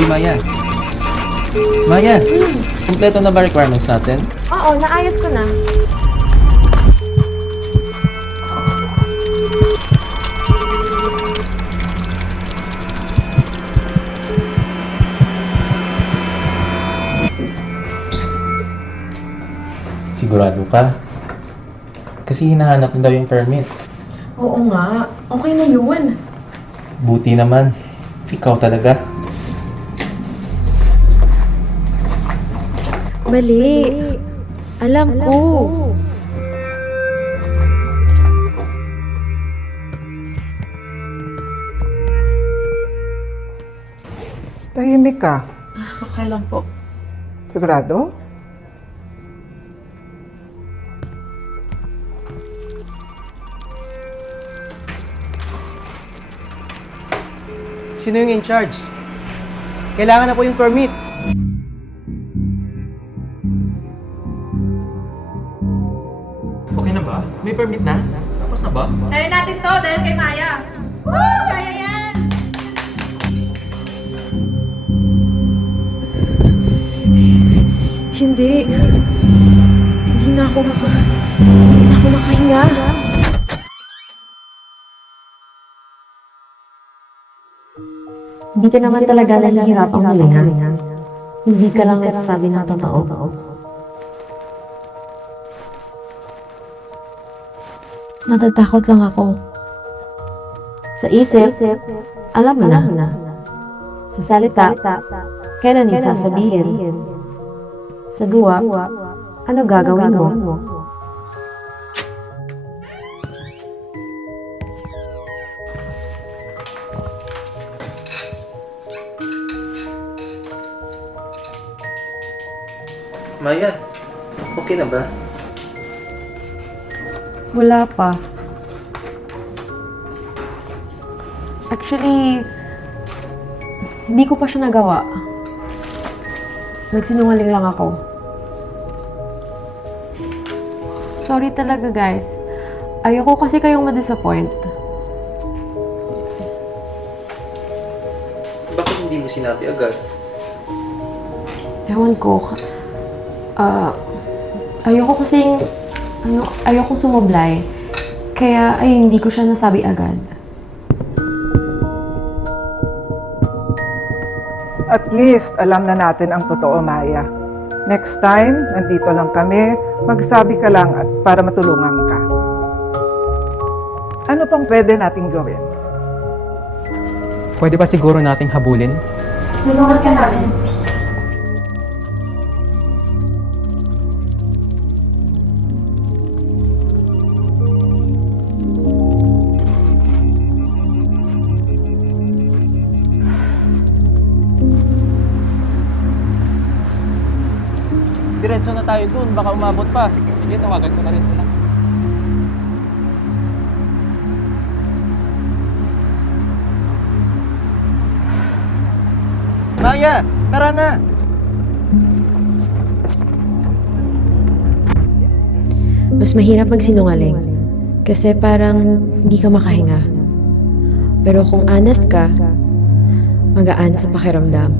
Uy, Maya. Maya, kumpleto na ba requirements natin? Oo, naayos ko na. Sigurado ka? Kasi hinahanap na daw yung permit. Oo nga, okay na yun. Buti naman. Ikaw talaga. Mali. Alam ko. Tahimik ka. Okay lang po. Sigurado? Sino yung in charge? Kailangan na po yung permit. Okay na ba? May permit na? Tapos na ba? Kaya natin to dahil kay Maya. Woo! Kaya yan! Hindi. Hindi na ako makahinga. Hindi ka naman talaga nahihirapang huminga. Hindi ka lang nagsasabi ng totoo. Natatakot lang ako. Sa isip, alam mo na. Sa salita, kailan yung sasabihin? Sa gawa, ano gagawin mo? Maya, okay na ba? Wala pa. Actually, hindi ko pa siya nagawa. Nagsinungaling lang ako. Sorry talaga, guys. Ayoko kasi kayong ma-disappoint. Bakit hindi mo sinabi agad? Ewan ko. Ayoko kasing, ayoko sumablay. Kaya, hindi ko siya nasabi agad. At least, alam na natin ang totoo, Maya. Next time, nandito lang kami, magsabi ka lang at para matulungan ka. Ano pang pwede nating gawin? Pwede pa siguro nating habulin? Tulungan ka namin. Diretso na tayo dun, baka umabot pa. Sige, tawagan ko na rin sila. Maya, tara na! Mas mahirap magsinungaling. Kasi parang hindi ka makahinga. Pero kung honest ka, magaan sa pakiramdam.